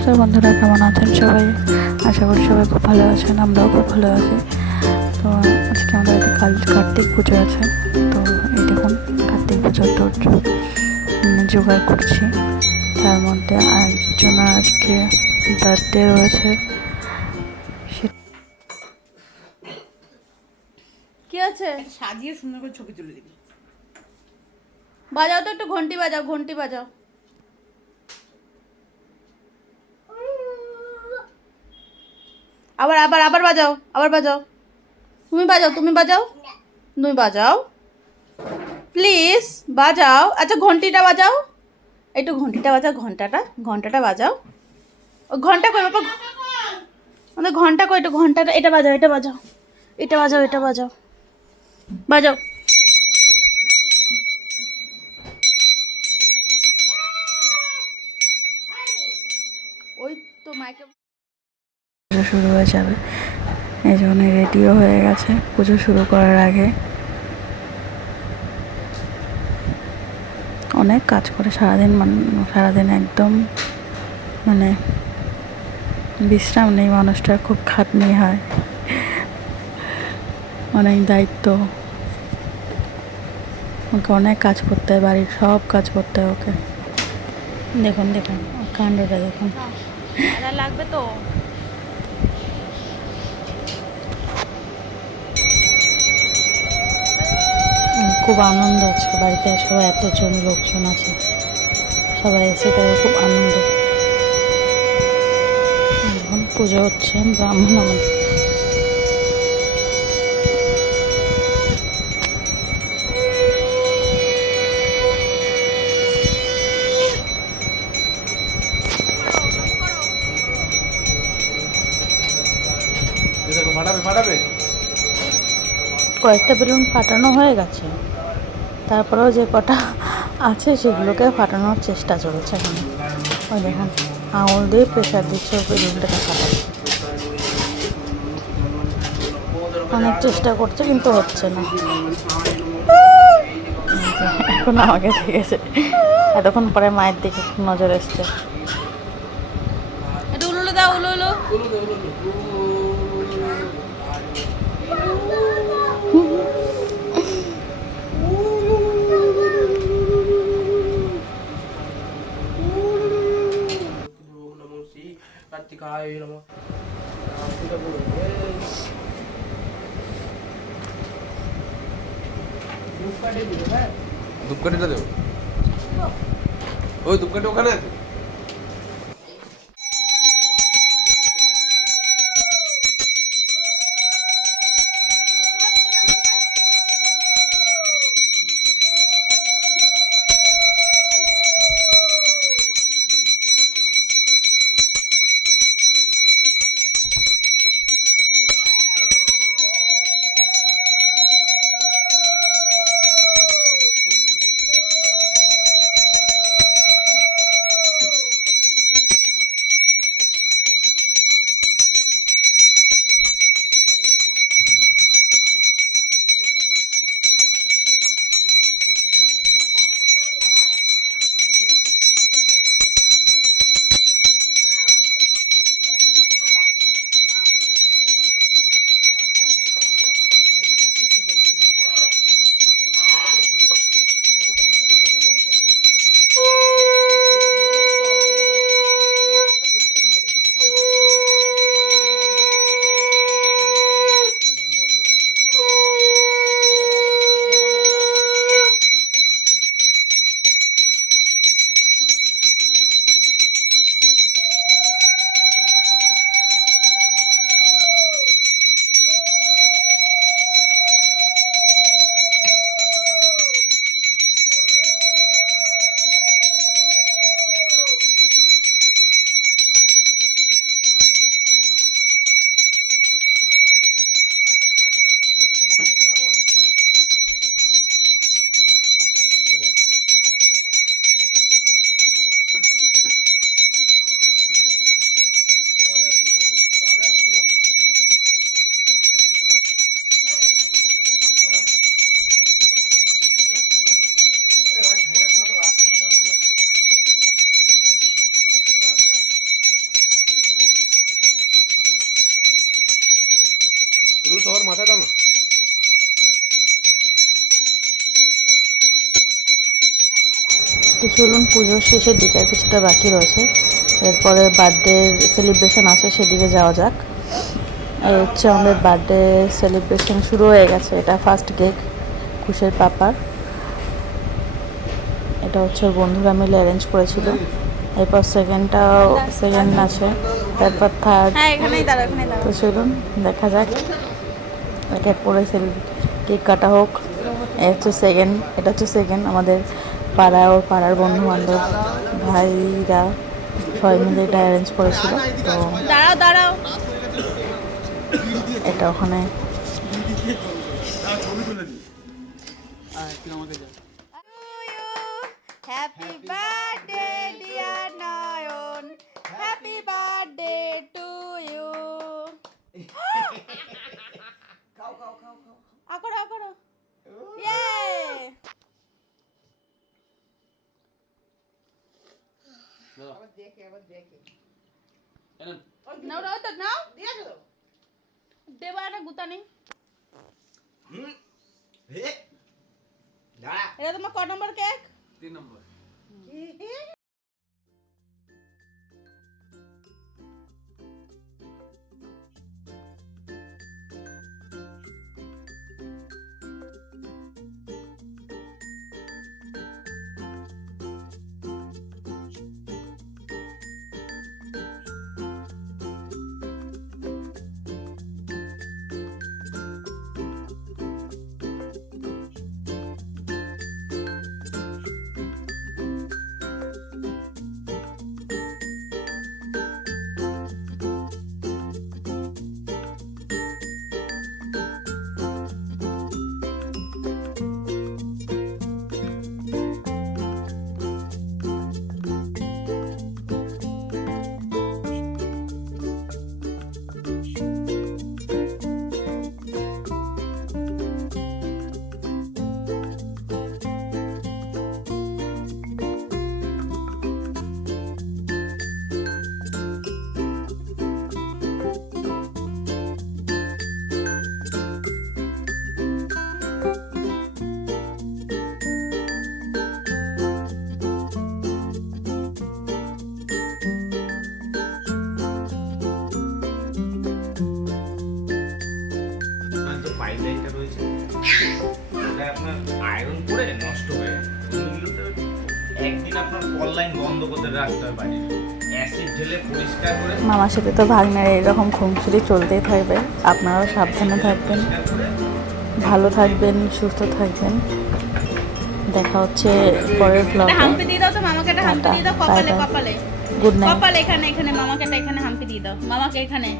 নমস্কার বন্ধুরা, কেমন আছেন সবাই? আশা করি সবাই খুব ভালো আছেন, আমরাও খুব ভালো আছি। তো আজকে আমাদের বাড়িতে কাল কার্তিক পুজো আছে। তো এই দেখুন কার্তিক পুজোর জোগাড় করছি। তার মধ্যে আরেকজনের আজকে বার্থডে রয়েছে। কি আছে? সাজিয়ে সুন্দর করে ছবি তুলে দিবি। বাজাও তো একটু, ঘন্টি বাজাও, ঘন্টি বাজাও। আবার আবার আবার বাজাও, আবার বাজাও। তুমি বাজাও, তুমি বাজাও, তুমি বাজাও প্লিজ, বাজাও। আচ্ছা ঘন্টিটা বাজাও, একটু ঘন্টিটা বাজাও, ঘন্টাটা বাজাও। ও ঘন্টা কই বাবা, আমাদের ঘন্টা কই? একটু ঘন্টাটা, এটা বাজাও, এটা বাজাও, এটা বাজাও, এটা বাজাও, বাজাও। ওই তো মাইকে পুজো শুরু হয়ে যাবে, এই জন্য রেডিও হয়ে গেছে পুজো শুরু করার আগে। অনেক কাজ করে সারাদিন একদম মানে বিশ্রাম নেই মানুষটার, খুব খাটনি হয়, অনেক দায়িত্ব, ওকে অনেক কাজ করতে হয়, বাড়ির সব কাজ করতে হয় ওকে। দেখুন দেখুন কাণ্ডটা দেখুন। লাগবে তো। খুব আনন্দ আছে বাড়িতে, সবাই এতজন লোকজন আছে, সবাই এসে তাদের খুব আনন্দ। এখন পুজো হচ্ছে, ব্রাহ্মণ আমাদের কয়েকটা বেলুন ফাটানো হয়ে গেছে, তারপরেও যে কটা আছে সেগুলোকে ফাটানোর চেষ্টা চলছে এখন। ওই দেখুন আঙুল দিয়ে প্রেশার দিচ্ছে বেলুনটাকে ফাটাচ্ছে, অনেক চেষ্টা করছে কিন্তু হচ্ছে না। এখন আমাকে দেখেছে, এতক্ষণ পরে মায়ের দিকে নজর এসছে। একটু উলুলো দাও, উলুলো। ধূপকাঠিটা দেবো, ওই ধূপকাঠি ওখানে আছে। তো চলুন পুজোর শেষের দিকে আর কিছুটা বাকি রয়েছে, এরপরে বার্থডে সেলিব্রেশন আছে সেদিকে যাওয়া যাক। এই হচ্ছে আমাদের বার্থডে সেলিব্রেশন শুরু হয়ে গেছে। এটা ফার্স্ট কেক খুশের পাপার, এটা হচ্ছে ওর বন্ধুরা মিলে অ্যারেঞ্জ করেছিল। এরপর সেকেন্ড আছে, তারপর থার্ড। হ্যাঁ এখানেই দাঁড়াও, এখানেই দাঁড়াও। তো চলুন দেখা যাক, এক এক করে কেক কাটা হোক। এটা হচ্ছে সেকেন্ড। আমাদের ওর পাড়ার বন্ধু বান্ধব ভাইরা সবাই মিলে এটা অ্যারেঞ্জ করেছিল। তো দাঁড়াও দাঁড়াও। এটা ওখানে happy birthday dear Nayan, happy birthday to you. করো ইয়ে। নাও নাও তো নাও, দেবা একটা গুতা নেই। এটা তোমার ক নম্বর কেক? 3 নম্বর। পাইপলাইনটা রয়েছে ওটা আপনার আয়রন করে নষ্ট হয়ে যায়। ওগুলোতে একদিন আপনার কল লাইন বন্ধ করতে রাখতে হয় বাইরে, অ্যাসিড ঢেলে পরিষ্কার করে। মামার সাথে তো ভাগ্নের এরকম খুনসুটি চলতেই থাকবে। আপনারাও সাবধানে থাকবেন, ভালো থাকবেন, সুস্থ থাকবেন। দেখা হচ্ছে পরের ব্লগে। হাম্পি দিয়ে দাও তো মামাকে, একটা হাম্পি দিয়ে দাও কপালে কপালে। Good night. কপালে এখানে মামাকে একটা এখানে হাম্পি দিয়ে দাও মামাকে এখানে।